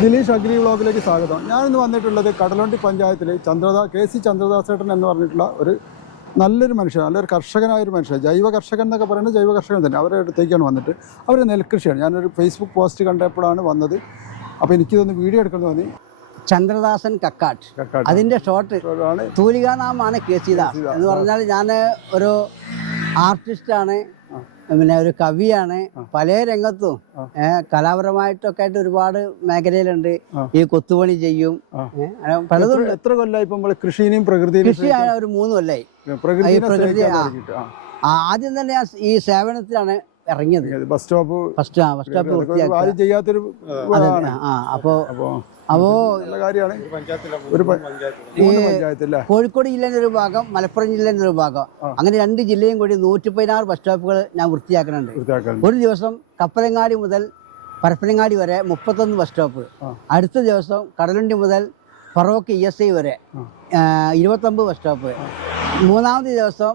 Dileesh agri വ്ളോഗിലേക്ക് സ്വാഗതം. ഞാനിന്ന് വന്നിട്ടുള്ളത് കടലുണ്ടി പഞ്ചായത്തിൽ ചന്ദ്രദാ കെ സി ചന്ദ്രദാസേട്ടൻ എന്ന് പറഞ്ഞിട്ടുള്ള ഒരു നല്ലൊരു മനുഷ്യൻ നല്ലൊരു കർഷകനായ ഒരു മനുഷ്യൻ ജൈവ കർഷകൻ എന്നൊക്കെ പറയുന്നത് ജൈവ കർഷകൻ തന്നെ. അവരുടെ അടുത്തേക്കാണ് വന്നിട്ട്. അവർ നെൽകൃഷിയാണ്. ഞാനൊരു ഫേസ്ബുക്ക് പോസ്റ്റ് കണ്ടപ്പോഴാണ് വന്നത്. അപ്പോൾ എനിക്കിതൊന്ന് വീഡിയോ എടുക്കണം തോന്നി. ചന്ദ്രദാസൻ കക്കാട്ട് അതിന്റെ ഷോർട്ട് തൂലികാനാമാണ് കെ സി ദാസ് എന്ന് പറഞ്ഞാൽ ഞാൻ ഒരു ആർട്ടിസ്റ്റാണ് പിന്നെ ഒരു കവിയാണ് പല രംഗത്തും കലാപരമായിട്ടൊക്കെ ആയിട്ട് ഒരുപാട് മേഖലയിലുണ്ട്. ഈ കൊത്തുപണി ചെയ്യും. പലതും എത്ര- കൊല്ലായി കൊല്ലമായി പ്രകൃതി നമ്മൾ കൃഷിനെയും പ്രകൃതിയിലും കൃഷി ഒരു മൂന്ന് കൊല്ലായി. പ്രകൃതി, ആദ്യം തന്നെ ഈ സേവനത്തിലാണ് ഇറങ്ങിയത്. ബസ് സ്റ്റോപ്പ് ബസ് സ്റ്റോപ്പ് അപ്പോ നല്ല കാര്യമാണ്. ഒരു കോഴിക്കോട് ജില്ലേന്റെ ഒരു ഭാഗം മലപ്പുറം ജില്ലേന്റെ ഒരു ഭാഗം. അങ്ങനെ രണ്ട് ജില്ലയും കൂടി നൂറ്റി പതിനാറ് ബസ് സ്റ്റോപ്പുകൾ ഞാൻ വൃത്തിയാക്കുന്നുണ്ട്. ഒരു ദിവസം കപ്പലങ്ങാടി മുതൽ പരപ്പനങ്ങാടി വരെ മുപ്പത്തൊന്ന് ബസ് സ്റ്റോപ്പ് അടുത്ത ദിവസം കടലുണ്ടി മുതൽ ഫറോക്ക് ഇ എസ് ഐ വരെ. ഇരുപത്തൊമ്പത് ബസ് സ്റ്റോപ്പ് മൂന്നാമത്തെ ദിവസം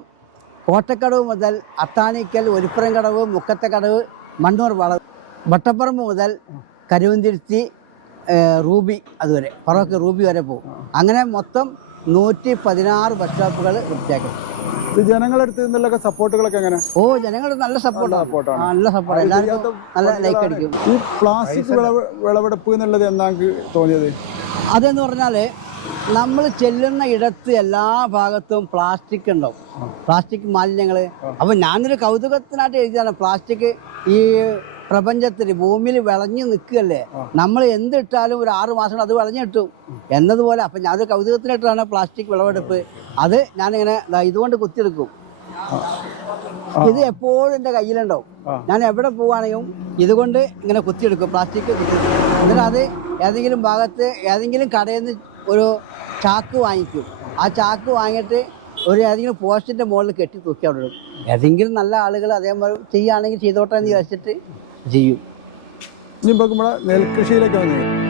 കോട്ടക്കടവ് മുതൽ അത്താണിക്കൽ ഒലിപ്പുറംകടവ് മുക്കത്തക്കടവ് മണ്ണൂർ വളവ് വട്ടപ്പറമ്പ് മുതൽ കരുവന്തിരുത്തി റൂബി അതുവരെ ഫറോക്ക് റൂബി വരെ പോകും. അങ്ങനെ മൊത്തം നൂറ്റി പതിനാറ് ബസ് സ്റ്റോപ്പുകൾ വൃത്തിയാക്കി. ജനങ്ങളുടെ അടുത്ത് നിന്നുള്ളൊക്കെ സപ്പോർട്ടുകളൊക്കെ എങ്ങനെ? ഓ ജനങ്ങൾ നല്ല സപ്പോർട്ടാണ് സപ്പോർട്ടാണ് നല്ല സപ്പോർട്ട് എല്ലാവർക്കും നല്ല ലൈക്ക്. അടിക്കും. ഈ പ്ലാസ്റ്റിക് വിളവ് വിളവെടുപ്പ് എന്നുള്ളത് എന്നാക്ക് തോന്നിയത്? അതെന്ന് പറഞ്ഞാൽ നമ്മൾ ചെല്ലുന്ന ഇടത്ത് എല്ലാ ഭാഗത്തും പ്ലാസ്റ്റിക് ഉണ്ടാവും. പ്ലാസ്റ്റിക് മാലിന്യങ്ങൾ അപ്പോൾ ഞാനൊരു കൗതുകത്തിനായിട്ട് എഴുതിയാണ് പ്ലാസ്റ്റിക് ഈ പ്രപഞ്ചത്തിൽ ഭൂമിയിൽ വിളഞ്ഞു നിൽക്കുകയല്ലേ? നമ്മൾ എന്തിട്ടാലും ഒരു ആറു മാസം അത് വിളഞ്ഞു കിട്ടും എന്നതുപോലെ അപ്പം ഞാൻ അത് കൗതുകത്തിനായിട്ടാണ് പ്ലാസ്റ്റിക് വിളവെടുപ്പ്. അത് ഞാനിങ്ങനെ ഇതുകൊണ്ട് കുത്തിയെടുക്കും. ഇത് എപ്പോഴും എന്റെ കയ്യിലുണ്ടാവും. ഞാൻ എവിടെ പോവുകയാണെങ്കിലും ഇതുകൊണ്ട് ഇങ്ങനെ കുത്തിയെടുക്കും പ്ലാസ്റ്റിക് കുത്തിയെടുക്കും. എന്നിട്ട് അത് ഏതെങ്കിലും ഭാഗത്ത് ഏതെങ്കിലും കടയിൽ നിന്ന് ഒരു ചാക്ക് വാങ്ങിക്കും. ആ ചാക്ക് വാങ്ങിയിട്ട് ഒരു ഏതെങ്കിലും പോസ്റ്റിന്റെ മുകളിൽ കെട്ടി തൂക്കി അവിടെ ഇടും. ഏതെങ്കിലും നല്ല ആളുകൾ അതേപോലെ ചെയ്യുകയാണെങ്കിൽ ചെയ്തോട്ടെ എന്ന് വിചാരിച്ചിട്ട് ചെയ്യും. ഇനി ഇപ്പൊ നമ്മളെ നെൽകൃഷിയിലേക്ക് വന്നത്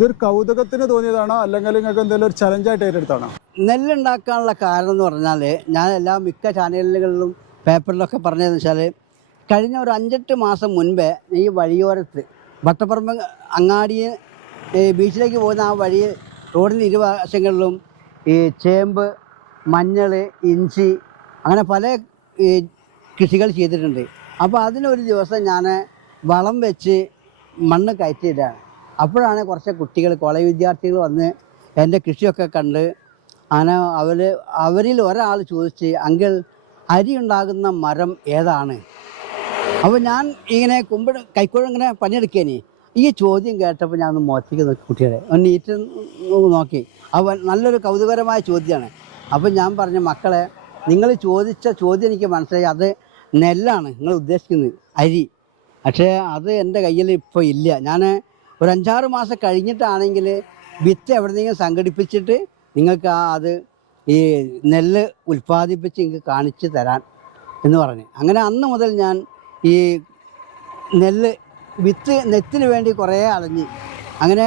ഇതൊരു കൗതുകത്തിന് തോന്നിയതാണോ? അല്ലെങ്കിൽ നിങ്ങൾക്ക് എന്തെങ്കിലും ഒരു ചലഞ്ചായിട്ട് ഏറ്റെടുത്താണോ? നെല്ലുണ്ടാക്കാനുള്ള കാരണം എന്ന് പറഞ്ഞാൽ ഞാൻ എല്ലാ മിക്ക ചാനലുകളിലും പേപ്പറിലൊക്കെ പറഞ്ഞതെന്ന് വെച്ചാൽ കഴിഞ്ഞ ഒരു അഞ്ചെട്ട് മാസം മുൻപേ ഈ വഴിയോരത്ത് വട്ടപ്പറമ്പ് അങ്ങാടി ബീച്ചിലേക്ക് പോകുന്ന ആ വഴി റോഡിന്റെ ഇരുവശങ്ങളിലും ഈ ചേമ്പ് മഞ്ഞൾ ഇഞ്ചി അങ്ങനെ പല ഈ കൃഷികൾ ചെയ്തിട്ടുണ്ട്. അപ്പോൾ അതിനൊരു ദിവസം ഞാൻ വളം വെച്ച് മണ്ണ് കയറ്റിയിട്ടാണ് അപ്പോഴാണ് കുറച്ച് കുട്ടികൾ കോളേജ് വിദ്യാർത്ഥികൾ വന്ന് എന്റെ കൃഷിയൊക്കെ കണ്ട് അങ്ങനെ അവർ അവരിൽ ഒരാൾ ചോദിച്ച് അങ്കിൾ അരി ഉണ്ടാകുന്ന മരം ഏതാണ്? അപ്പോൾ ഞാൻ ഇങ്ങനെ കുമ്പിട് കൈക്കോഴം ഇങ്ങനെ പണിയെടുക്കേനി. ഈ ചോദ്യം കേട്ടപ്പോൾ ഞാൻ ഒന്ന് മുഖത്തേക്ക് നോക്കി കുട്ടികളെ. ഒന്ന് നീറ്റ് നോക്കി. അവൻ നല്ലൊരു കൗതുകരമായ ചോദ്യമാണ് അപ്പോൾ ഞാൻ പറഞ്ഞു മക്കളെ നിങ്ങൾ ചോദിച്ച ചോദ്യം എനിക്ക് മനസ്സിലായി. അത് നെല്ലാണ്. നിങ്ങൾ ഉദ്ദേശിക്കുന്നത് അരി. പക്ഷേ അത് എന്റെ കയ്യിൽ ഇപ്പോൾ ഇല്ല. ഞാൻ ഒരു അഞ്ചാറ് മാസം കഴിഞ്ഞിട്ടാണെങ്കിൽ വിത്ത് എവിടെന്നെങ്കിലും സംഘടിപ്പിച്ചിട്ട് നിങ്ങൾക്ക് ആ അത് ഈ നെല്ല് ഉൽപ്പാദിപ്പിച്ച് നിങ്ങൾക്ക് കാണിച്ചു തരാൻ എന്ന് പറഞ്ഞു. അങ്ങനെ അന്ന് മുതൽ ഞാൻ ഈ നെല്ല് വിത്ത് നെത്തിന് വേണ്ടി കുറേ അലഞ്ഞ്. അങ്ങനെ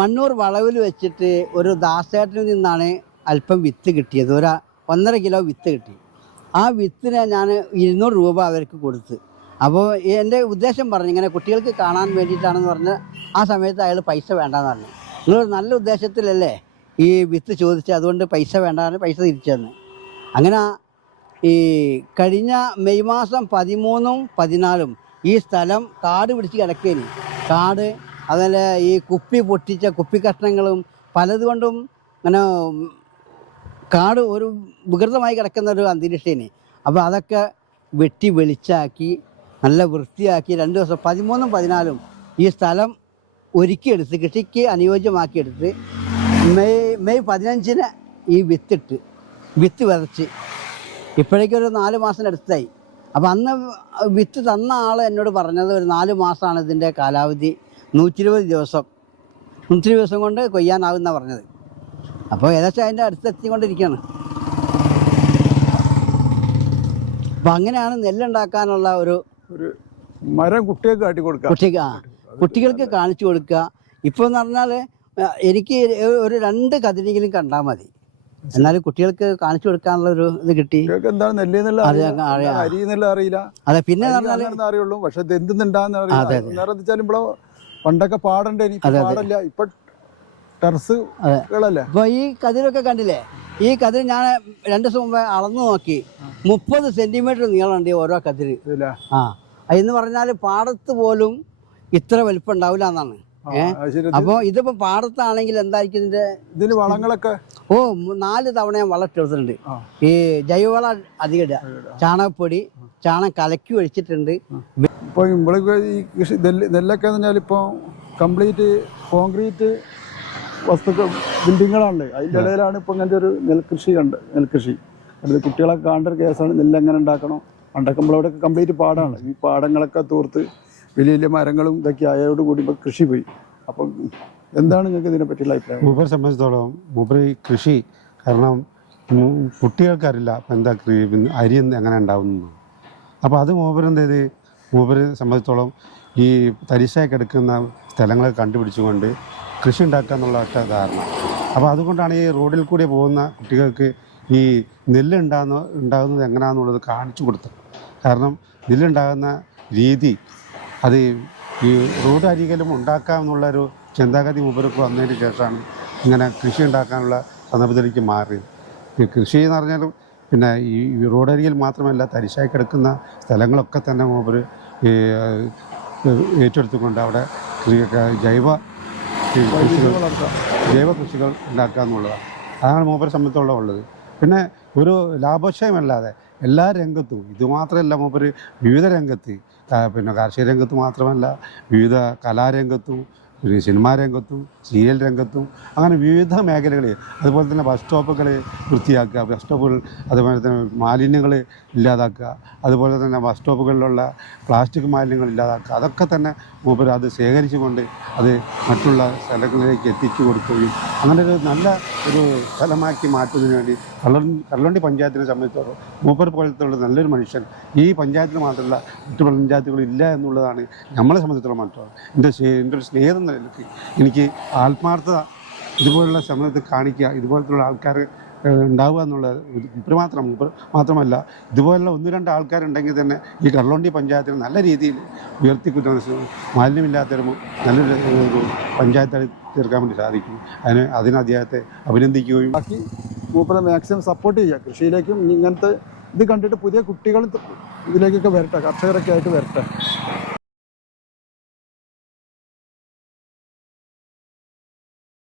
മണ്ണൂർ വളവിൽ വെച്ചിട്ട് ഒരു ദാസേട്ടനിൽ നിന്നാണ് അല്പം വിത്ത് കിട്ടിയത്. ഒരു ഒന്നര കിലോ വിത്ത് കിട്ടി. ആ വിത്തിനെ ഞാൻ ഇരുന്നൂറ് രൂപ അവർക്ക് കൊടുത്ത്. അപ്പോൾ എന്റെ ഉദ്ദേശം പറഞ്ഞു ഇങ്ങനെ കുട്ടികൾക്ക് കാണാൻ വേണ്ടിയിട്ടാണെന്ന് പറഞ്ഞ് ആ സമയത്ത് അയാൾ പൈസ വേണ്ടാന്ന് പറഞ്ഞു. നിങ്ങൾ നല്ല ഉദ്ദേശത്തിലല്ലേ ഈ വിത്ത് ചോദിച്ച് അതുകൊണ്ട് പൈസ വേണ്ടാന്ന് പൈസ തിരിച്ചു തന്നു അങ്ങനെ ഈ കഴിഞ്ഞ മെയ് മാസം പതിമൂന്നും പതിനാലും ഈ സ്ഥലം കാട് പിടിച്ച് കിടക്കേനി. കാട് അതുപോലെ ഈ കുപ്പി പൊട്ടിച്ച കുപ്പി കഷ്ണങ്ങളും പലതുകൊണ്ടും അങ്ങനെ കാട് ഒരു വികൃതമായി കിടക്കുന്ന ഒരു അന്തരീക്ഷേനെ. അപ്പോൾ അതൊക്കെ വെട്ടി വെളിച്ചാക്കി നല്ല വൃത്തിയാക്കി രണ്ട് ദിവസം പതിമൂന്നും പതിനാലും ഈ സ്ഥലം ഒരുക്കിയെടുത്ത് കൃഷിക്ക് അനുയോജ്യമാക്കിയെടുത്ത് മെയ് മെയ് പതിനഞ്ചിന് ഈ വിത്തിട്ട് വിത്ത് വിതച്ച്. ഇപ്പോഴേക്കും ഒരു നാല് മാസം അടുത്തായി. അപ്പം അന്ന് വിത്ത് തന്ന ആൾ എന്നോട് പറഞ്ഞത് ഒരു നാല് മാസമാണ് ഇതിന്റെ കാലാവധി നൂറ്റി ഇരുപത് ദിവസം. നൂറ്റി ദിവസം കൊണ്ട് കൊയ്യാനാവുന്ന പറഞ്ഞത്. അപ്പോൾ ഏകദേശം അതിന്റെ അടുത്തെത്തിക്കൊണ്ടിരിക്കുകയാണ് അപ്പം അങ്ങനെയാണ് നെല്ലുണ്ടാക്കാനുള്ള ഒരു ഒരു മരം കുട്ടികൾക്ക് കാട്ടി കൊടുക്കുക കുട്ടിക്ക് ആ. കുട്ടികൾക്ക് കാണിച്ചു കൊടുക്കുക. ഇപ്പോൾ എന്ന് പറഞ്ഞാൽ എനിക്ക് ഒരു രണ്ട് കതിരെങ്കിലും കണ്ടാൽ മതി. എന്നാലും കുട്ടികൾക്ക് കാണിച്ചു കൊടുക്കാനുള്ള ഒരു ഇത് കിട്ടി. എന്താണ് നെല്ല് അറിയില്ല. അരി എന്നുള്ള അറിയില്ല. അതെ പിന്നെ അറിയുള്ളൂ. പക്ഷെ ഇത് എന്തുണ്ടാന്ന് അറിയില്ല. ഇവിടെ പണ്ടൊക്കെ പാടണ്ടേ? പാടല്ല. ഇപ്പൊ ഇപ്പോൾ ഈ കതിരൊക്കെ കണ്ടില്ലേ? ഈ കതിർ ഞാൻ രണ്ട് ദിവസം മുമ്പേ അളന്നു നോക്കി. മുപ്പത് സെന്റിമീറ്റർ നീളമുണ്ട് ഉണ്ട് ഓരോ കതിര്. ആ. എന്ന് പറഞ്ഞാൽ പാടത്ത് പോലും ഇത്ര വലിപ്പം ഉണ്ടാവില്ല എന്നാണ്. അപ്പോ ഏ? അത് ശരി. ഇത് അപ്പോൾ ഇതിപ്പോൾ പാടത്താണെങ്കിൽ എന്തായിരിക്കും ഇതിന്റെ ഇതിന് വളങ്ങളൊക്കെ? ഓ നാല് തവണ ഞാൻ വളം ഇട്ടിട്ടുണ്ട് ഈ ജൈവവള അധികം ഇടുക. ചാണകപ്പൊടി ചാണകം കലക്കി ഒഴിച്ചിട്ടുണ്ട്. ഇപ്പൊ ഇവിടെ ഈ കൃഷി നെല്ലൊക്കെ പറഞ്ഞാൽ ഇപ്പൊ കംപ്ലീറ്റ് കോൺക്രീറ്റ് വസ്തുക്കൾ ബിൽഡിങ്ങുകളാണ് അതിന്റെ ഇടയിലാണ് ഇപ്പൊ ഇങ്ങനത്തെ ഒരു നെൽകൃഷി കണ്ട് നെൽകൃഷി. അത് കുട്ടികളൊക്കെ കാണേണ്ട ഒരു കേസാണ് നെല്ല് എങ്ങനെ ഉണ്ടാക്കണം പണ്ടൊക്കെ നമ്മളവിടെയൊക്കെ കംപ്ലീറ്റ് പാടമാണ് ഈ പാടങ്ങളൊക്കെ തൂർത്ത് വലിയ വലിയ മരങ്ങളും ഇതൊക്കെ ആയതോട് കൂടി ഇപ്പോൾ കൃഷി പോയി. അപ്പം എന്താണ് നിങ്ങൾക്ക് ഇതിനെ പറ്റിയുള്ള അഭിപ്രായം? മൂപ്പരെ സംബന്ധിച്ചിടത്തോളം മൂപ്പര് കൃഷി കാരണം കുട്ടികൾക്കറിയില്ല അപ്പം എന്താ അരി എങ്ങനെ ഉണ്ടാവുന്നു അപ്പോൾ അത് മൂപ്പരെന്ത് ചെയ്ത്? മൂപ്പരെ സംബന്ധിച്ചിടത്തോളം ഈ തരിശായി എടുക്കുന്ന സ്ഥലങ്ങളെ കണ്ടുപിടിച്ചുകൊണ്ട് കൃഷി ഉണ്ടാക്കുക എന്നുള്ള ഒറ്റ ധാരണ. അപ്പോൾ അതുകൊണ്ടാണ് ഈ റോഡിൽ കൂടി പോകുന്ന കുട്ടികൾക്ക് ഈ നെല്ല് ഉണ്ടാകുന്ന ഉണ്ടാകുന്നത് എങ്ങനെയാണെന്നുള്ളത് കാണിച്ചു കൊടുത്തത്. കാരണം ഇതിലുണ്ടാകുന്ന രീതി അത് ഈ റോഡ് അരികിലും ഉണ്ടാക്കാമെന്നുള്ളൊരു ചിന്താഗതി മുമ്പിലേക്ക് വന്നതിന് ശേഷമാണ് ഇങ്ങനെ കൃഷി ഉണ്ടാക്കാനുള്ള സന്ദർഭത്തിലേക്ക് മാറിയത് കൃഷി എന്ന് പറഞ്ഞാൽ പിന്നെ ഈ റോഡരികിൽ മാത്രമല്ല തരിശായി കിടക്കുന്ന സ്ഥലങ്ങളൊക്കെ തന്നെ മൂപ്പർ ഏറ്റെടുത്തുകൊണ്ട് അവിടെ ജൈവ കൃഷികൾ ജൈവ കൃഷികൾ ഉണ്ടാക്കുക എന്നുള്ളതാണ്. അതാണ് മൂപ്പരെ സംബന്ധിച്ചോളം ഉള്ളത്. പിന്നെ ഒരു ലാഭക്ഷയമല്ലാതെ എല്ലാ രംഗത്തും. ഇതുമാത്രമല്ല മാത്രമല്ല മൂപ്പര് വിവിധ രംഗത്ത് പിന്നെ കാർഷിക രംഗത്ത് മാത്രമല്ല വിവിധ കലാരംഗത്തും പിന്നെ സിനിമാ രംഗത്തും സീരിയൽ രംഗത്തും അങ്ങനെ വിവിധ മേഖലകളിൽ അതുപോലെ തന്നെ ബസ് സ്റ്റോപ്പുകൾ വൃത്തിയാക്കുക ബസ് സ്റ്റോപ്പുകൾ അതുപോലെ തന്നെ മാലിന്യങ്ങൾ ഇല്ലാതാക്കുക അതുപോലെ തന്നെ ബസ് സ്റ്റോപ്പുകളിലുള്ള പ്ലാസ്റ്റിക് മാലിന്യങ്ങൾ ഇല്ലാതാക്കുക അതൊക്കെ തന്നെ മൂപ്പർ അത് ശേഖരിച്ചുകൊണ്ട് അത് മറ്റുള്ള സ്ഥലങ്ങളിലേക്ക് എത്തിച്ചു കൊടുക്കുകയും അങ്ങനെ ഒരു നല്ല ഒരു സ്ഥലമാക്കി മാറ്റുന്നതിന് വേണ്ടി കള്ളൻ കള്ളണ്ടി പഞ്ചായത്തിനെ സംബന്ധിച്ചോളം മൂപ്പർ പോലത്തെ ഉള്ള നല്ലൊരു മനുഷ്യൻ ഈ പഞ്ചായത്തിൽ മാത്രമല്ല മറ്റു പഞ്ചായത്തുകളും ഇല്ല എന്നുള്ളതാണ് നമ്മളെ സംബന്ധിച്ചിടത്തോളം മാത്രം. എന്റെ എന്റെ ഒരു സ്നേഹം എന്ന നിലയ്ക്ക് എനിക്ക് ആത്മാർത്ഥത ഇതുപോലുള്ള സമയത്ത് കാണിക്കുക ഇതുപോലത്തുള്ള ആൾക്കാർ ഉണ്ടാവുക എന്നുള്ളത് മൂപ്പർ മാത്രം മാത്രമല്ല ഇതുപോലുള്ള ഒന്ന് രണ്ട് ആൾക്കാരുണ്ടെങ്കിൽ തന്നെ ഈ കള്ളോണ്ടി പഞ്ചായത്തിന് നല്ല രീതിയിൽ ഉയർത്തിക്കുറ്റാൻ മാലിന്യമില്ലാത്തൊരു നല്ലൊരു പഞ്ചായത്തായി തീർക്കാൻ വേണ്ടി സാധിക്കും. അതിന് അതിന് അദ്ദേഹത്തെ അഭിനന്ദിക്കുകയും ബാക്കി മൂപ്പറെ മാക്സിമം സപ്പോർട്ട് ചെയ്യുക. കൃഷിയിലേക്കും ഇങ്ങനത്തെ ഇത് കണ്ടിട്ട് പുതിയ കുട്ടികൾ ഇതിലേക്കൊക്കെ വരട്ടെ കർഷകരൊക്കെ ആയിട്ട് വരട്ടെ.